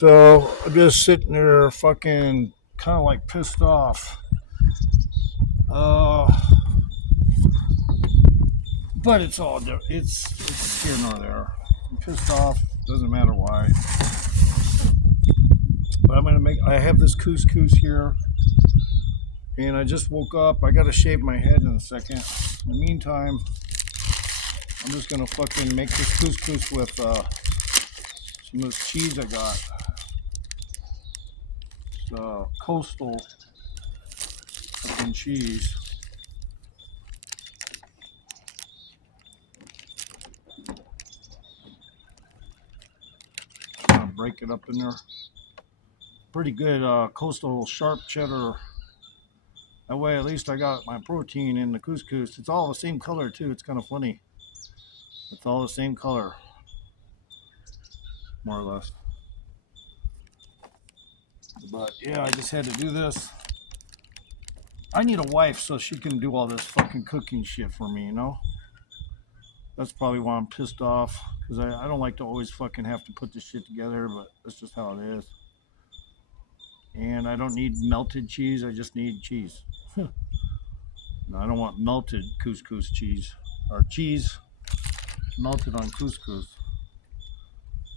So I'm just sitting there, fucking, kind of like pissed off. Uh, but it's all it's here nor there. I'm pissed off. Doesn't matter why. But I'm gonna make. I have this couscous here, and I just woke up. I gotta shave my head in a second. In the meantime, I'm just gonna fucking make this couscous with some of this cheese I got. It's coastal fucking cheese. Gonna break it up in there. Pretty good coastal sharp cheddar. That way, at least I got my protein in the couscous. It's all the same color too. It's kind of funny. It's all the same color, more or less. But yeah, I just had to do this. I need a wife so she can do all this fucking cooking shit for me, you know? That's probably why I'm pissed off. Because I don't like to always fucking have to put this shit together, but that's just how it is. And I don't need melted cheese, I just need cheese. No, I don't want melted couscous cheese. Or cheese melted on couscous.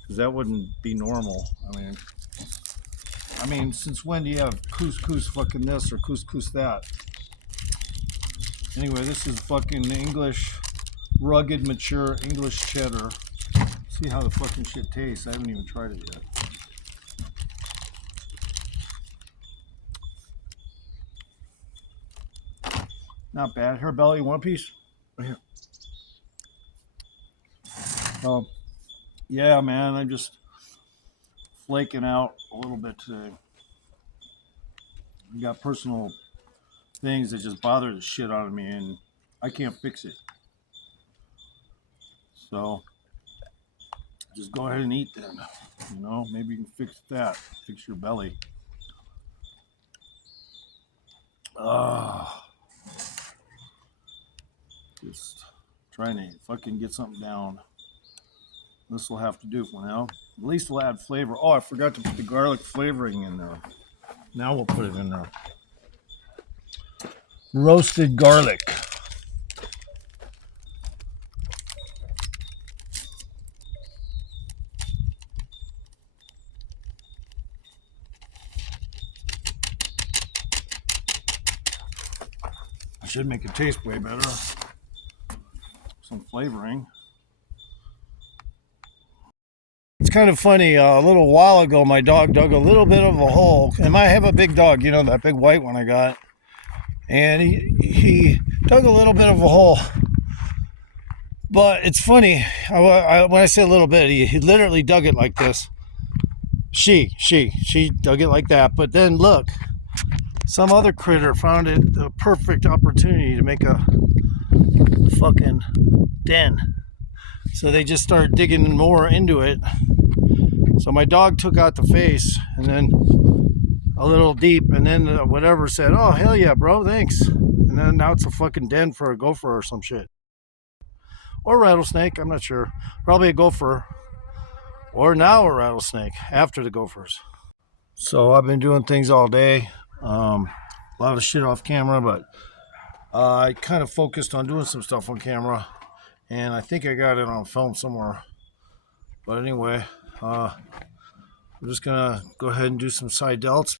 Because that wouldn't be normal. Since when do you have couscous fucking this or couscous that? Anyway, this is fucking English, rugged, mature English cheddar. See how the fucking shit tastes. I haven't even tried it yet. Not bad. Here, Belly, you want a piece? Right here. Oh, yeah, man. I'm just flaking out a little bit today. I got personal things that just bother the shit out of me, and I can't fix it. So just go ahead and eat then. You know, maybe you can fix that. Fix your belly. Ah, just trying to fucking get something down. This will have to do for now. At least we'll add flavor. Oh, I forgot to put the garlic flavoring in there. Now we'll put it in there. Roasted garlic. Should make it taste way better. Some flavoring. It's kind of funny. A little while ago, my dog dug a little bit of a hole, and I have a big dog, you know, that big white one I got, and he dug a little bit of a hole. But it's funny. When I say a little bit, he literally dug it like this. She dug it like that. But then look, some other critter found it the perfect opportunity to make a fucking den. So they just started digging more into it. So my dog took out the face and then a little deep, and then whatever said, "Oh hell yeah, bro, thanks." And then now it's a fucking den for a gopher or some shit, or rattlesnake. I'm not sure. Probably a gopher, or now a rattlesnake after the gophers. So I've been doing things all day. A lot of shit off camera, but I kind of focused on doing some stuff on camera, and I think I got it on film somewhere. But anyway, I'm just gonna go ahead and do some side delts.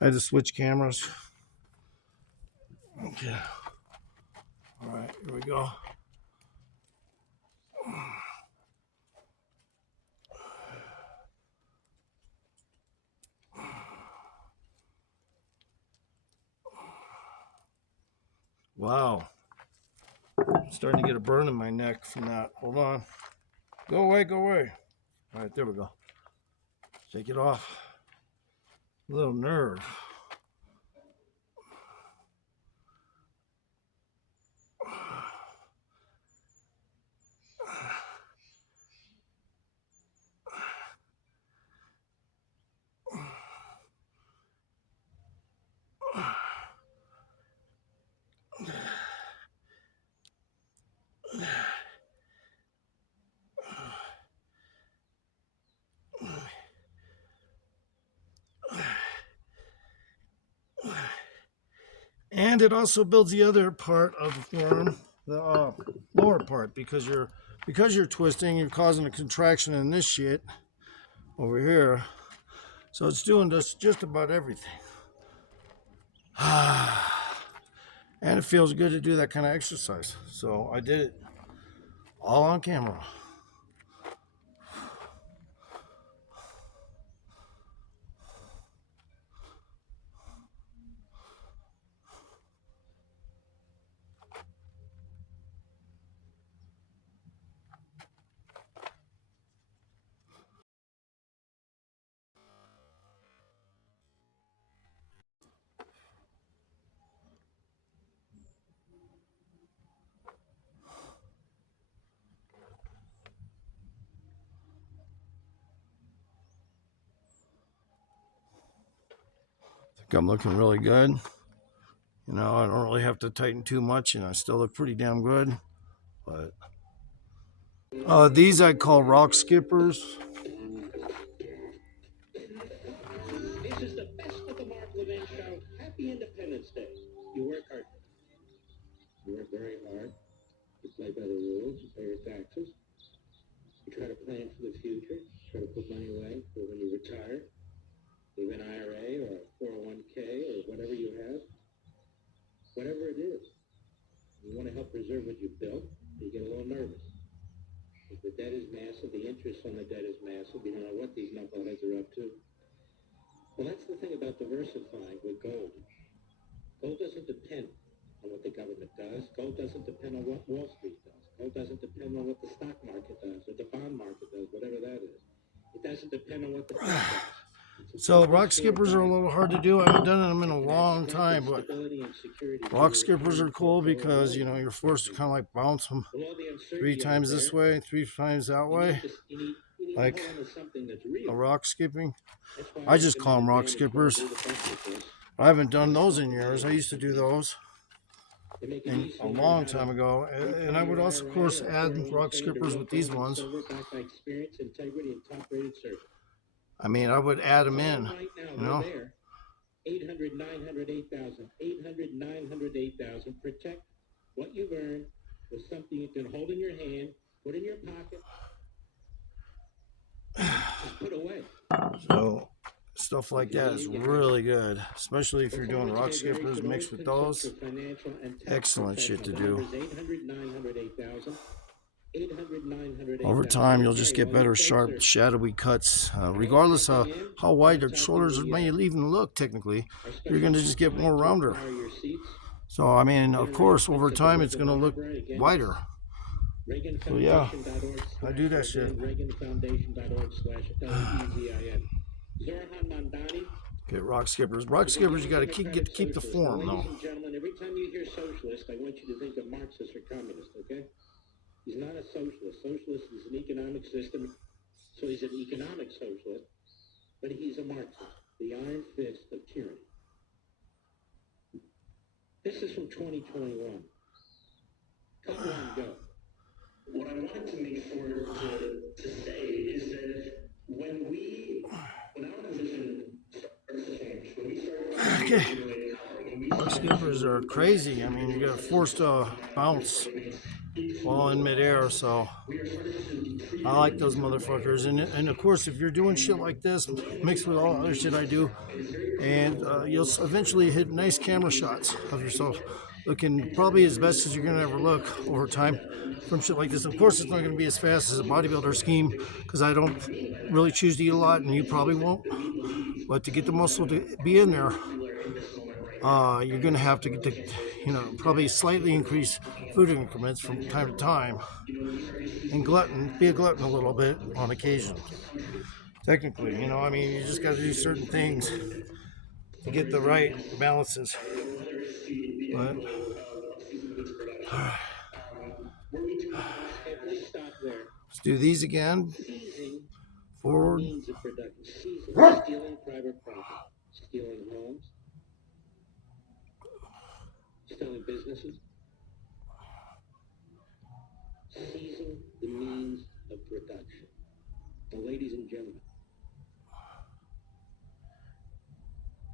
I had to switch cameras. Okay. All right, here we go. Wow. I'm starting to get a burn in my neck from that. Hold on. Go away, go away. All right, there we go. Take it off. A little nerve. And it also builds the other part of the forearm, the lower part, because you're twisting, you're causing a contraction in this shit over here. So it's doing just about everything. And it feels good to do that kind of exercise. So I did it all on camera. I think I'm looking really good. You know, I don't really have to tighten too much, and I still look pretty damn good. But these I call rock skippers. This is the best of the Mark Levin Show. Happy Independence Day. You work hard. You work very hard. You play by the rules. You pay your taxes. You try to plan for the future. Try to put money away for when you retire. Leave an IRA or a 401k or whatever you have. Whatever it is. You want to help preserve what you built. You get a little nervous. If the debt is massive, the interest on the debt is massive. You don't know what these knuckleheads are up to. Well, that's the thing about diversifying with gold. Gold doesn't depend on what the government does. Gold doesn't depend on what Wall Street does. Gold doesn't depend on what the stock market does or the bond market does, whatever that is. It doesn't depend on what the Fed does. So rock skippers are a little hard to do. I haven't done them in a long time, but rock skippers are cool because, you know, you're forced to kind of like bounce them 3 times this way, 3 times that way, like a rock skipping. I just call them rock skippers. I haven't done those in years. I used to do those a long time ago, and I would also, of course, add rock skippers with these ones. I mean, I would add them in, you know. 800-900-8000. 800-900-8000. Protect what you've earned with something you can hold in your hand, put in your pocket, just put away. So stuff like that is really good, especially if you're doing rock skippers mixed with those. Excellent shit to do. 800-900-8000. Over time, you'll just get better, sharp, shadowy cuts. Regardless of how wide your shoulders may even look, technically, you're going to just get more rounder. So, I mean, of course, over time, it's going to look wider. So, yeah, I do that shit. Okay, rock skippers. Rock skippers, you got to keep the form, though. Ladies and gentlemen, every time you hear socialist, I want you to think of Marxist or communist, okay? He's not a socialist. Socialist is an economic system, so he's an economic socialist, but he's a Marxist, the iron fist of tyranny. This is from 2021. Cut one, go. What I wanted to make sure to say is that when our position starts to change, when we start Okay. Rock skippers are crazy. I mean, you got forced to bounce. while in midair. So I like those motherfuckers. And of course, if you're doing shit like this, mixed with all the other shit I do, and you'll eventually hit nice camera shots of yourself looking probably as best as you're going to ever look over time from shit like this. Of course, it's not going to be as fast as a bodybuilder scheme because I don't really choose to eat a lot, and you probably won't. But to get the muscle to be in there, you're going to have to get the, probably slightly increase food increments from time to time, and be a glutton a little bit on occasion. Technically, you just got to do certain things to get the right balances. But let's do these again. Forward. Stealing private property, stealing homes, stealing businesses, seizing the means of production. And ladies and gentlemen,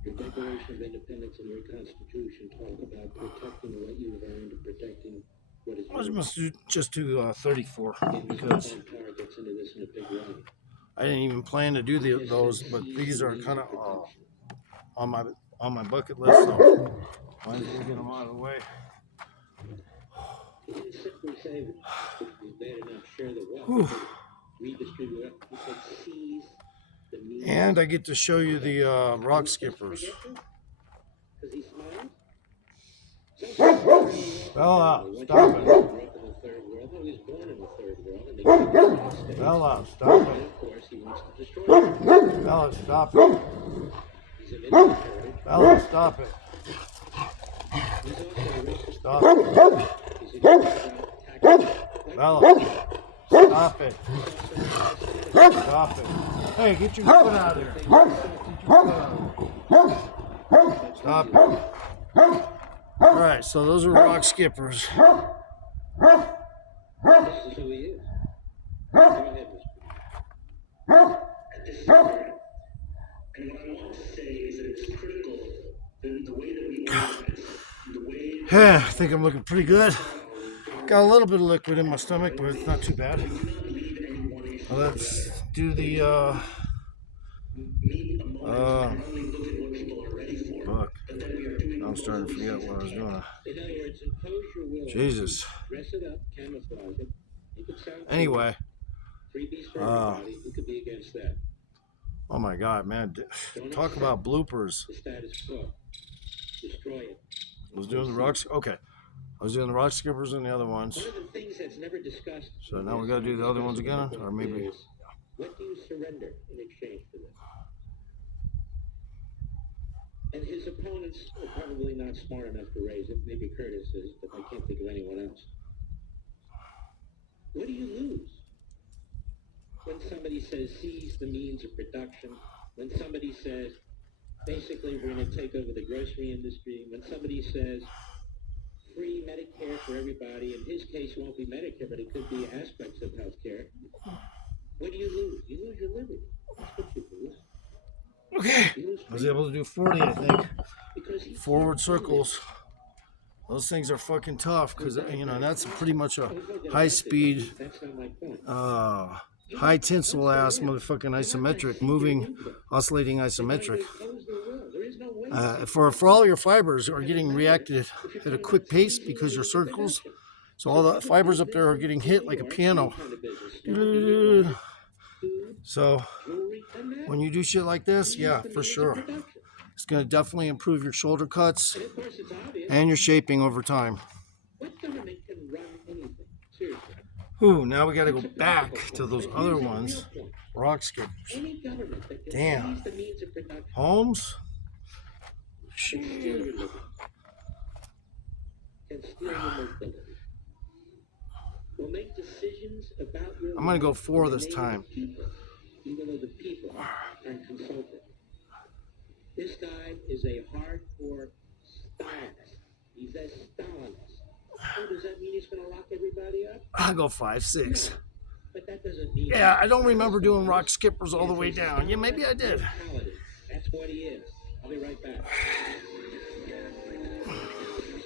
your Declaration of Independence and your Constitution talk about protecting what you've earned and protecting what is yours. I must just do 34 because Gets into this in a big way. I didn't even plan to do those, but these are kind of on my bucket list, so might as well get them out of the way. He didn't simply say that if we bad enough share the wealth, redistribute it. He said seize the means. And I get to show you the rock skippers. Because he smiles? Bella, stop it. He grew up in the third world. No, he was born in the third world. And they grew up in the United States. Bella, stop And it. of course, he wants to destroy it. Bella, stop it. He's a military. Bella, stop it. He's also a racist. Stop it. He's a Bella, stop it. Stop it. Hey, get your foot out of there. Stop it. All right, so those are rock skippers. This is who he is. Go ahead, Mr. At this time, and what I want to say is that it's critical that the way that we organize, the way Yeah, I think I'm looking pretty good. Got a little bit of liquid in my stomach, but it's not too bad. Let's do the fuck. I'm starting to forget what I was doing. In other words, impose your will. Jesus. Dress it up, camouflage it. Make it sound Anyway, freebies for everybody. Who could be against that? oh my God, man. Talk about bloopers. The status quo. Destroy it. I was doing the rocks. Okay. I was doing the rock skippers and the other ones. One of the things that's never discussed. So now we got to do the other ones again? Or maybe. is, what do you surrender in exchange for this? And his opponents are probably not smart enough to raise it. Maybe Curtis is, but I can't think of anyone else. What do you lose? When somebody says seize the means of production, when somebody says basically we're going to take over the grocery industry, when somebody says free Medicare for everybody, in his case it won't be Medicare, but it could be aspects of health care. What do you lose? You lose your liberty. That's what you lose. Okay. You lose I was freedom. able to do 40, I think. Because he Forward circles. Those things are fucking tough because, that's pretty much a high speed, That's not my point. high tensile ass motherfucking isometric, moving, oscillating isometric. Impose the will. There is no way. For all your fibers are getting reacted at a quick pace because your circles, so all the fibers up there are getting hit like a piano. Kind of business. So Jewelry and that. when you do shit like this, yeah, for sure. It's going to definitely improve your shoulder cuts And of course, it's obvious. and your shaping over time. What government can run anything? Seriously. Ooh, now we got to go back to those other ones. Rock skippers. Any government that can Damn. seize the means of production Holmes? can steal your liberty. Can steal your mobility. Will make decisions about your I'm gonna go life 4 in the this name time. of people, even though the people aren't consulted. This guy is a hardcore Stalinist. He's a Stalinist. Oh, does that mean he's going to lock everybody up? I'll go 5, 6. But that doesn't mean. Yeah, I don't remember doing rock skippers all the way down. Yeah, maybe I did. Paladin. That's what he is. I'll be right back.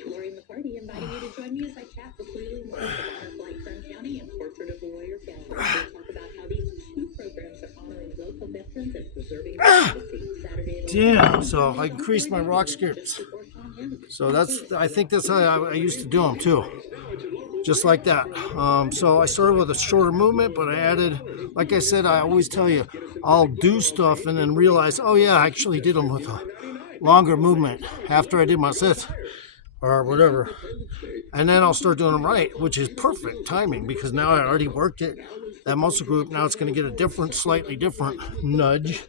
Lori McCarty inviting you to join me as I chat with Leland about her flight Money and Portrait of a Warrior Family. We'll talk about how these two programs are honoring local veterans and preserving their legacy. Saturday at 11. Damn. So I increased my rock skips. So I think that's how I used to do them too. Just like that. So I started with a shorter movement, but I added, like I said, I always tell you, I'll do stuff and then realize, oh yeah, I actually did them with a longer movement after I did my sets or whatever. And then I'll start doing them right, which is perfect timing because now I already worked it, that muscle group. Now it's going to get a different, slightly different nudge.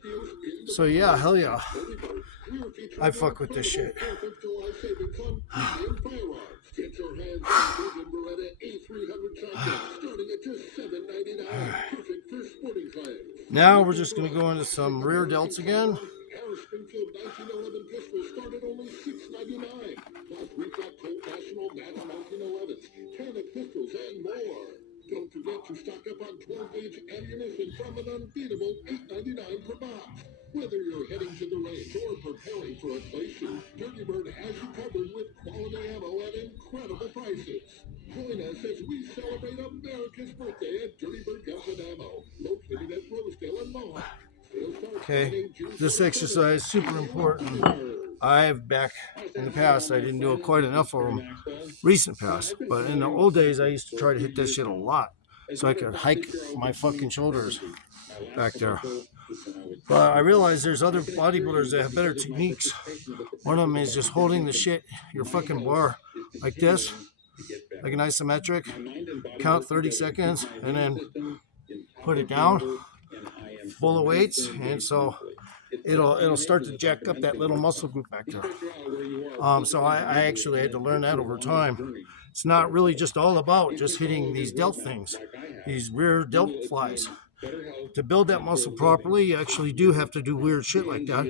So yeah, hell yeah. I fuck with this shit. Now we're just going to go into some rear delts again. Springfield 1911 pistol start at only $6.99. Plus, we've got Colt National Match 1911s, Tanic pistols, and more. Don't forget to stock up on 12-gauge ammunition from an unbeatable $8.99 per box. Whether you're heading to the range or preparing for a clay shoot, Dirty Bird has you covered with quality ammo at incredible prices. Join us as we celebrate America's birthday at Dirty Bird Guns and Ammo, located at Rosedale and Mohawk. Okay, this exercise is super important. I've back in the past, I didn't do it quite enough of them, recent past, but in the old days, I used to try to hit this shit a lot so I could hike my fucking shoulders back there. But I realized there's other bodybuilders that have better techniques. One of them is just holding the shit, your fucking bar like this, like an isometric, count 30 seconds, and then put it down full of weights, and so it'll start to jack up that little muscle group back there. So I actually had to learn that over time. It's not really just all about just hitting these delt things, these rear delt flies. To build that muscle properly, you actually do have to do weird shit like that.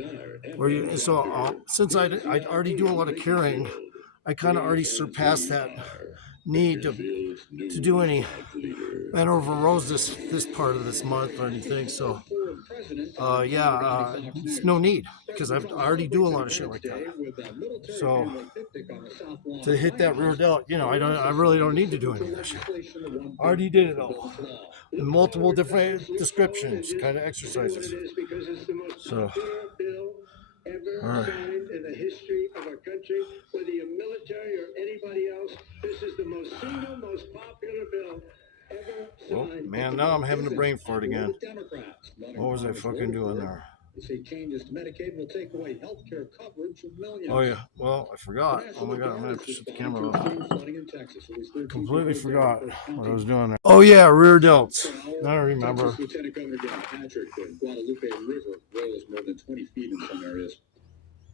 Since I already do a lot of carrying, I kind of already surpassed that need to do any bent over rows this part of this month or anything. So it's no need because I already do a lot of shit like that. So to hit that rear delt, I really don't need to do any of that shit. I already did it all in multiple different descriptions, kind of exercises. So all right. In the history of our country, whether you're military or anybody else, this is the most popular bill ever signed. Man, now I'm having a brain fart again. What was I fucking doing there? You see, changes to Medicaid will take away health care coverage from millions. Oh yeah, well I forgot. Oh my god, I'm gonna have to shut the camera off. Completely forgot what I was doing there. Oh yeah, rear delts. Now I remember. Lieutenant Governor Dan Patrick, the Guadalupe River rose more than 20 feet in some areas.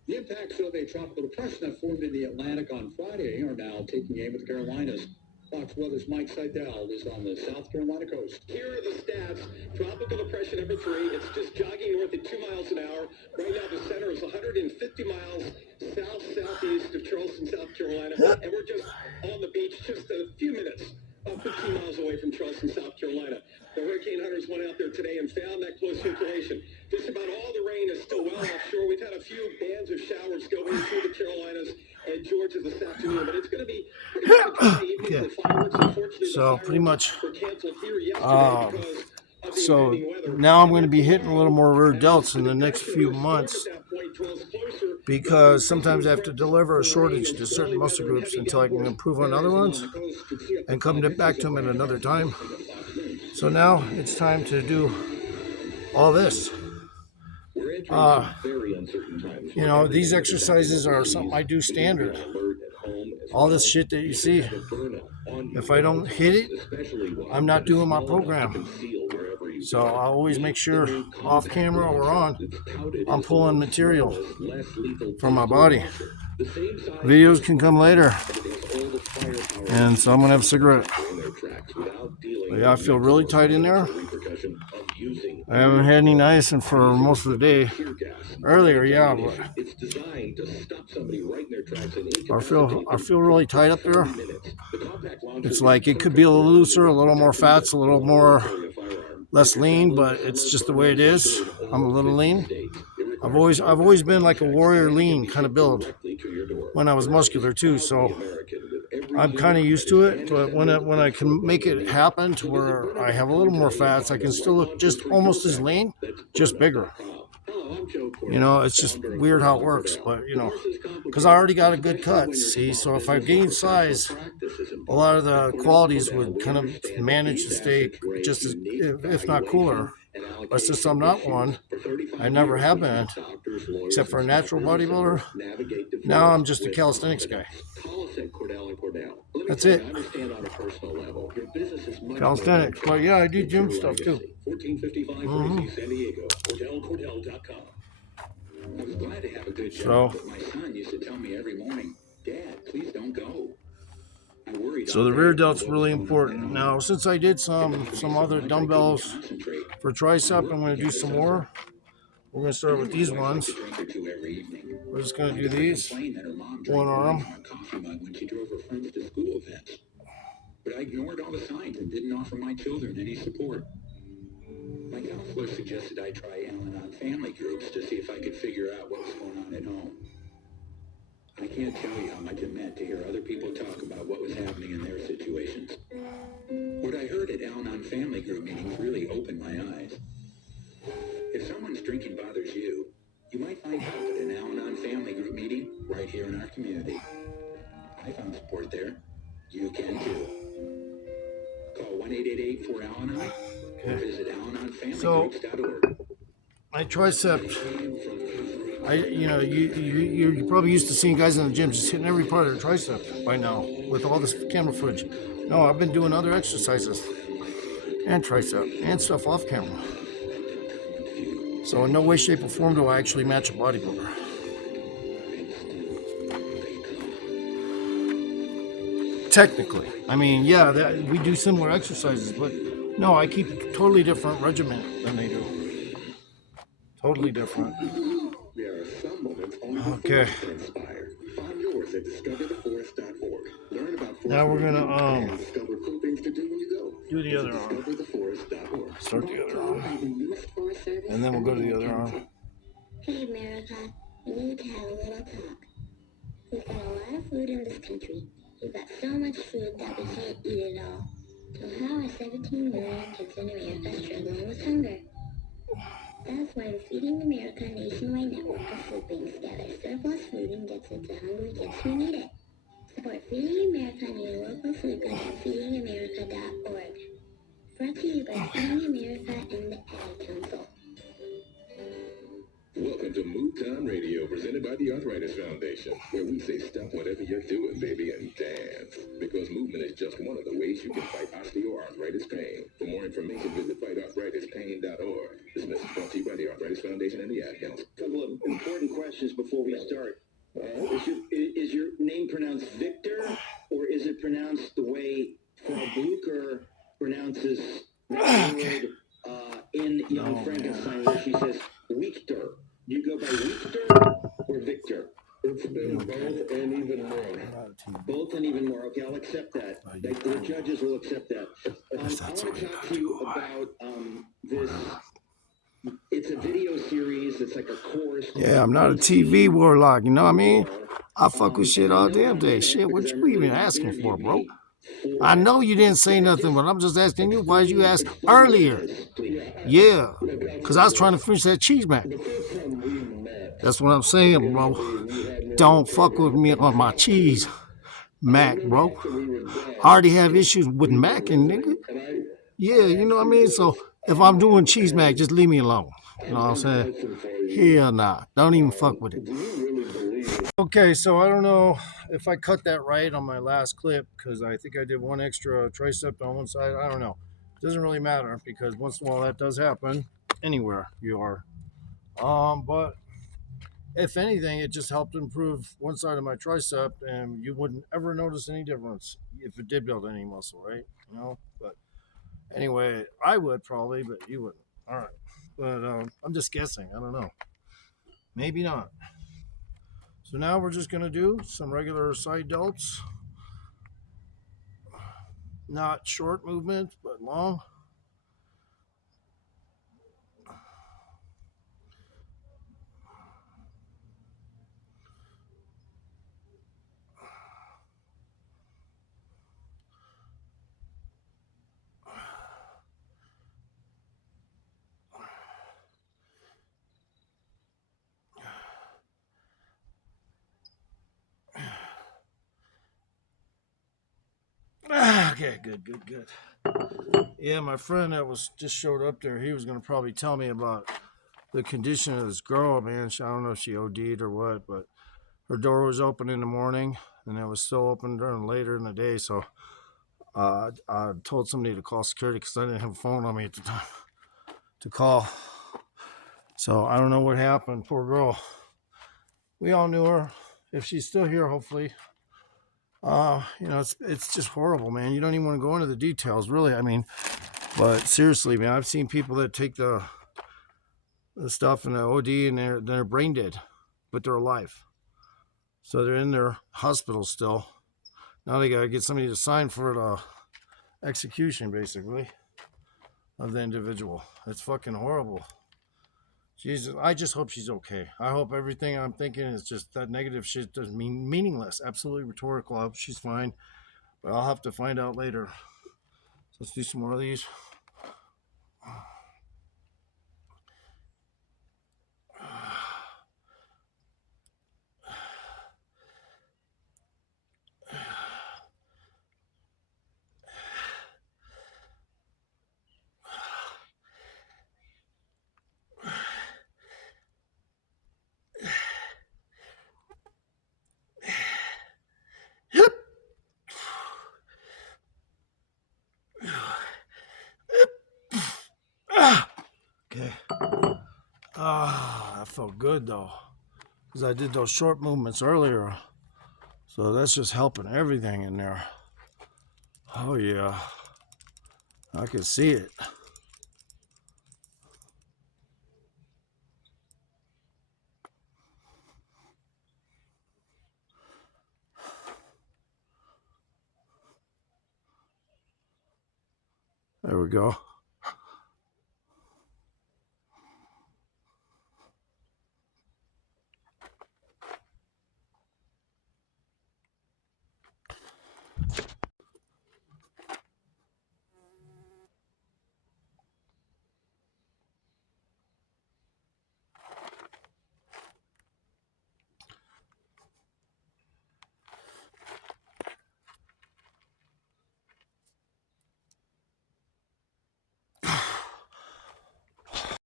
The impacts of a tropical depression that formed in the Atlantic on Friday are now taking aim at the Carolinas. Fox Weather's Mike Seidel is on the South Carolina coast. Here are the stats. Tropical depression number 3. It's just jogging north at 2 miles an hour. Right now the center is 150 miles south-southeast of Charleston, South Carolina. And we're just on the beach, just a few minutes, 15 miles away from Charleston, South Carolina. The hurricane hunters went out there today and found that close circulation. Just about all the rain is still well offshore. We've had a few bands of showers going through the Carolinas and Georgia this afternoon, but it's going to be pretty much a dry evening for fireworks. Unfortunately, so pretty much were canceled here yesterday because of the so invading weather. now I'm going to be hitting a little more rear delts in the next few months because sometimes I have to deliver a shortage to certain muscle groups until I can improve on other ones and come back to them at another time. So now it's time to do all this. These exercises are something I do standard. All this shit that you see, if I don't hit it, I'm not doing my program. So I always make sure off camera or on, I'm pulling material from my body. Videos can come later. And so I'm going to have a cigarette. But yeah, I feel really tight in there. I haven't had any niacin for most of the day. Earlier, yeah, but I feel really tight up there. It's like it could be a little looser, a little more fats, a little more less lean, but it's just the way it is. I'm a little lean. I've always been like a warrior lean kind of build when I was muscular too. So I'm kind of used to it, but when I can make it happen to where I have a little more fats, I can still look just almost as lean, just bigger. You know, it's just weird how it works, but you know, because I already got a good cut, see, so if I gain size, a lot of the qualities would kind of manage to stay just as, if not cooler. But since I'm not one, I never have been, except for a natural bodybuilder. Now I'm just a calisthenics guy. That's it. Calisthenics. But yeah, I do gym stuff too. 1455 San Diego, HotelCordell.com. I was glad to have a good So- job, but my son used to tell me every morning, Dad, please don't go. I worried So all the day rear about delt's what really was going on at important. home. Now, since I did If some it hurt me some so other much, I couldn't dumbbells concentrate. for tricep, I'm going to do some more. We're going to start with these My wife liked ones. to drink or two every evening. We're just going My to do daughter these. complained that her mom drank One wine arm. from a coffee mug when she drove her friends to school events. But I ignored all the signs and didn't offer my children any support. My counselor suggested I try Al-Anon family groups to see if I could figure out what was going on at home. I can't tell you how much it meant to hear other people talk about what was happening in their situations. What I heard at Al-Anon family group meetings really opened my eyes. If someone's drinking bothers you, you might find help at an Al-Anon family group meeting right here in our community. I found support there. You can too. Call 1-888-4-AL-ANON or visit AlanonFamilyGroups.org. My tricep, you're probably used to seeing guys in the gym just hitting every part of their tricep by now with all this camera footage. No, I've been doing other exercises and tricep and stuff off camera. So in no way, shape, or form do I actually match a bodybuilder. Technically, I mean, yeah, we do similar exercises, but no, I keep a totally different regimen than they do. Totally different. There are some moments only the Okay. forest can inspire. Find yours at discovertheforest.org. Learn about forest Now we're movement gonna and discover cool things to do when you go. do the other Visit arm. discovertheforest.org. Start the other arm, By the newest Forest Service and then we'll go to the other arm. Hey, America, we need to have a little talk. We've got a lot of food in this country. We've got so much food that we can't eat it all. So how are 17 million kids in America struggling with hunger? That's why the Feeding America nationwide network of food banks gathers surplus food and gets it to hungry kids who need it. Support Feeding America and your local food bank at feedingamerica.org. Brought to you by Feeding America and the Ad Council. Welcome to Mood Time Radio, presented by the Arthritis Foundation, where we say stop whatever you're doing, baby, and dance. Because movement is just one of the ways you can fight osteoarthritis pain. For more information, visit fightarthritispain.org. This message brought to you by the Arthritis Foundation and the Ad Council. Couple of important questions before we start. Is your name pronounced Victor, or is it pronounced the way Frau Blucher pronounces that word in Young Frankenstein, where she says Victor? Do you go by Victor or Victor? It's been both and even more. Both and even more. Okay, I'll accept that. The judges will accept that. I want to talk to you about this. It's a video series. It's like a course. Yeah, I'm not a TV warlock, you know what I mean? I fuck with shit all damn day. Shit, what you even asking for, bro? I know you didn't say nothing, but I'm just asking you, why'd you ask earlier? Yeah, because I was trying to finish that cheese mac. That's what I'm saying, bro. Don't fuck with me on my cheese mac, bro. I already have issues with macking, nigga. Yeah, you know what I mean? So if I'm doing cheese mac, just leave me alone. You know what I'm saying? Hell nah. Don't even fuck with it. Okay, so I don't know if I cut that right on my last clip, because I think I did one extra tricep on one side. I don't know. It doesn't really matter, because once in a while that does happen anywhere you are. But if anything, it just helped improve one side of my tricep, and you wouldn't ever notice any difference if it did build any muscle, right? You know, but anyway, I would probably, but you wouldn't. All right, but I'm just guessing. I don't know. Maybe not. So now we're just gonna do some regular side delts, not short movement, but long. Okay, good. Yeah, my friend that was just showed up there, he was gonna probably tell me about the condition of this girl, man. I don't know if she OD'd or what, but her door was open in the morning and it was still open during later in the day. So I told somebody to call security because I didn't have a phone on me at the time to call. So I don't know what happened. Poor girl. We all knew her. If she's still here, hopefully. It's just horrible, man. You don't even want to go into the details, really. I mean, but seriously, man, I've seen people that take the stuff and the OD and they're brain dead, but they're alive. So they're in their hospital still. Now they gotta get somebody to sign for the execution, basically, of the individual. It's fucking horrible. Jesus, I just hope she's okay. I hope everything I'm thinking is just that negative shit does meaningless, absolutely rhetorical. I hope she's fine, but I'll have to find out later. So let's do some more of these. Okay. That felt good though, because I did those short movements earlier. So that's just helping everything in there. Oh yeah, I can see it. There we go.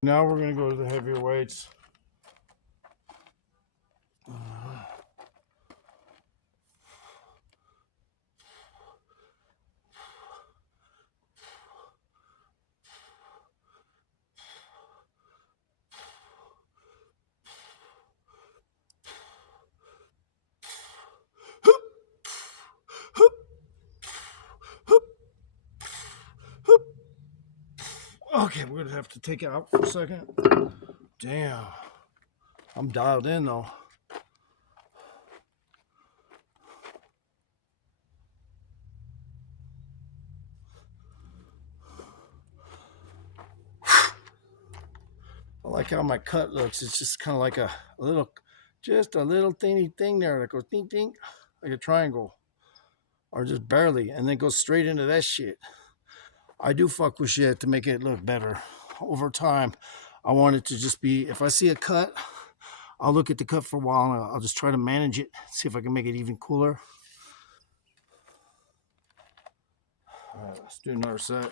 Now we're going to go to the heavier weights. Okay, we're going to have to take it out for a second. Damn. I'm dialed in though. I like how my cut looks. It's just kind of like a little teeny thing there that goes ding ding, like a triangle, or just barely, and then goes straight into that shit. I do fuck with shit to make it look better. Over time, I want it to just be, if I see a cut, I'll look at the cut for a while and I'll just try to manage it, see if I can make it even cooler. All right, let's do another set.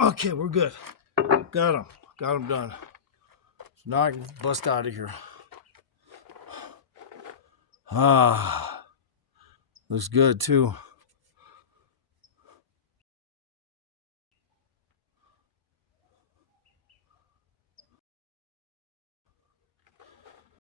Okay, we're good. Got him done. So now I can bust out of here. Looks good too.